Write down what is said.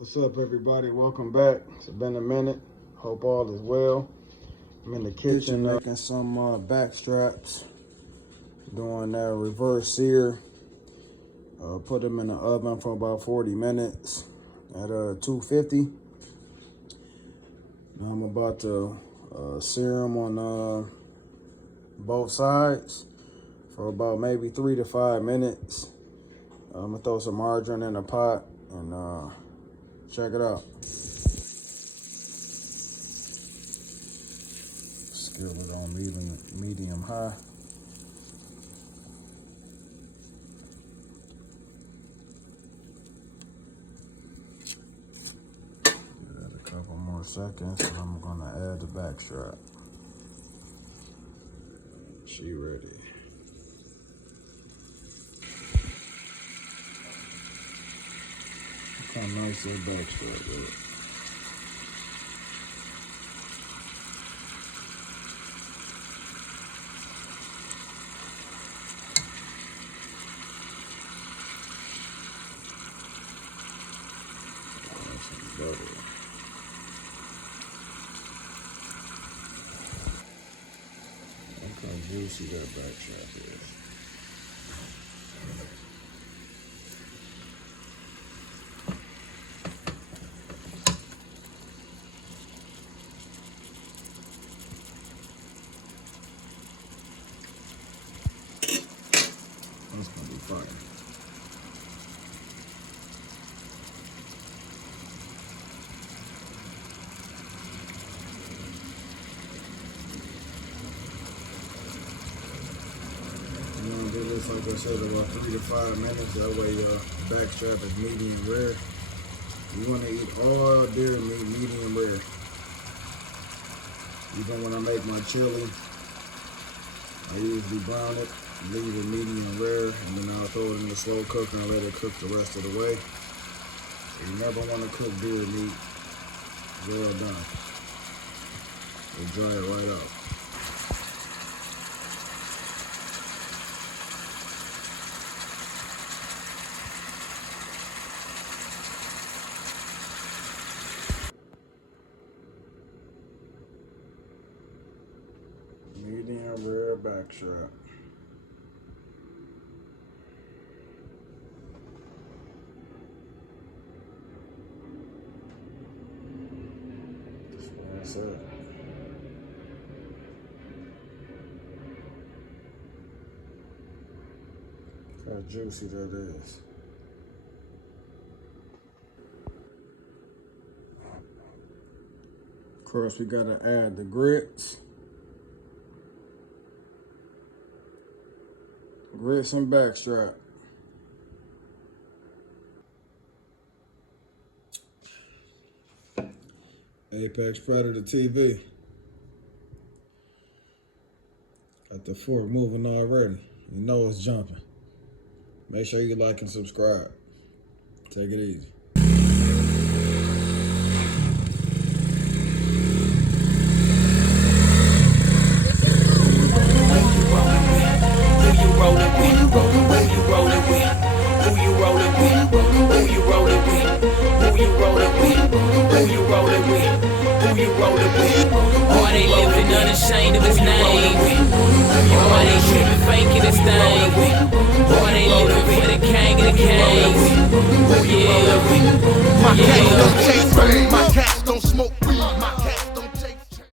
What's up, everybody? Welcome back. It's been a minute. Hope all is well. I'm in the kitchen making some back straps, doing that reverse sear. Put them in the oven for about 40 minutes at 250. Now I'm about to sear them on both sides for about maybe 3 to 5 minutes. I'm gonna throw some margarine in a pot and check it out. Skillet on medium high. Give that a couple more seconds, and I'm gonna add the back strap. She ready. Look how nice that back strap is. Butter. Look how juicy that back strap is. That's gonna be fire. You want to do this, like I said, about 3 to 5 minutes. That way your back strap is medium rare. You want to eat all deer meat medium rare. Even when I make my chili, I usually brown it, leave it medium rare, and then I'll throw it in the slow cooker and let it cook the rest of the way. So you never want to cook deer meat well done. It'll dry it right out. Medium rare back strap. That's it. Look how juicy that is. Of course, we gotta add the grits. Grits and backstrap. Apex Predator TV. Got the fork moving already. You know it's jumping. Make sure you like and subscribe. Take it easy. Why they living unashamed of his name? Why they tripping faking his thing? Why they living for the king of the kings? Yeah, My cats don't chase money, my cats don't smoke weed, my cats don't